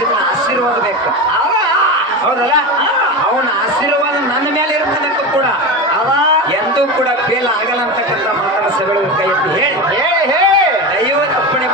ರಕ್ಷಿತನ ಆಶೀರ್ವಾದ ಬೇಕು ಹೌದಲ್ಲ ಅವನ ಆಶೀರ್ವಾದ ನನ್ನ ಮೇಲೆ ಇರ್ತದಕ್ಕೂ ಕೂಡ ಅವ ಎಂದೂ ಕೂಡ ಫೇಲ್ ಆಗಲ್ಲ ಅಂತಕ್ಕಂಥ ಮಾತನ್ನ ಸಭೆಗಳಿಗೆ ಕೈ ಎತ್ತಿ ಹೇಳಿ ದೈವದ ಅಪ್ಪಣೆ